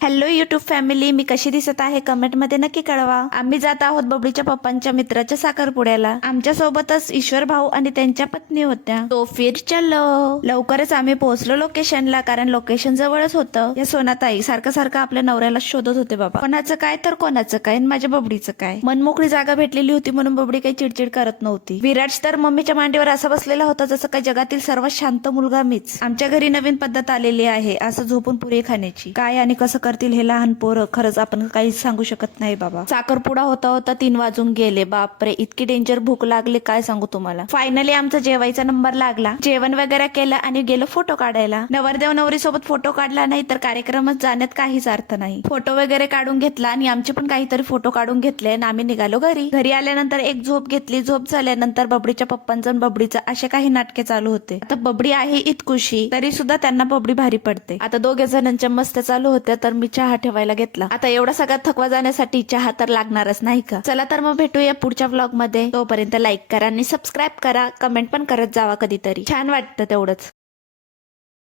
Hello YouTube family, मी कशी दिसत आहे कमेंट मध्ये नक्की कळवा। आम्ही जात आहोत बबलीच्या पप्पांच्या मित्राच्या साखरपुड्याला। आमच्या सोबतच ईश्वर भाऊ आणि त्यांच्या पत्नी होत्या। तो फिर चलो। लवकरच आम्ही पोहोचलो लोकेशनला, कारण लोकेशन जवळच होतं। या सोनाताई सारखं आपल्या नवऱ्याला शोधत होते बाबा, कोणाचं काय तर कोणाचं काय, माझ्या बबडीचं काय। मनमोकळी जागा भेटलेली होती म्हणून बबडी काही चिडचिड करत नव्हती। विराज तर मम्मीच्या मांडीवर असा बसलेला होता जसं काय जगातील सर्वात शांत मुलगा मीच। आमच्या घरी नवीन पद्धत आलेली आहे असं झोपून पुरी खाण्याची। काय आणि कसं करतील हे लहान पोरं, खरंच आपण काही सांगू शकत नाही बाबा। साखरपुडा होता 3 वाजून गेले। बापरे, इतकी डेंजर भूक लागली काय सांगू तुम्हाला। फायनली आमचा जेवायचा नंबर लागला, जेवण वगैरे केलं आणि गेलो फोटो काढायला। नवरदेव नवरी सोबत फोटो काढला नाही तर कार्यक्रमात जाण्यात काहीच अर्थ नाही। फोटो वगैरे काढून घेतला आणि आमचे पण काहीतरी फोटो काढून घेतले आणि आम्ही निघालो घरी। घरी आल्यानंतर एक झोप घेतली। झोप झाल्यानंतर बबडीच्या पप्पांचं बबडीचं असे काही नाटके चालू होते। आता बबडी आहे इतकुशी, तरी सुद्धा त्यांना बबडी भारी पडते। आता दोघे जणांच्या मस्त चालू होत्या तर मी चहा ठेवायला घेतला। आता एवढा सगळा थकवा जाण्यासाठी चहा तर लागणारच नाही का। चला तर मग भेटूया पुढच्या व्लॉग मध्ये। तोपर्यंत लाईक करा आणि सबस्क्राईब करा, कमेंट पण करत जावा कधीतरी, छान वाटतं तेवढंच।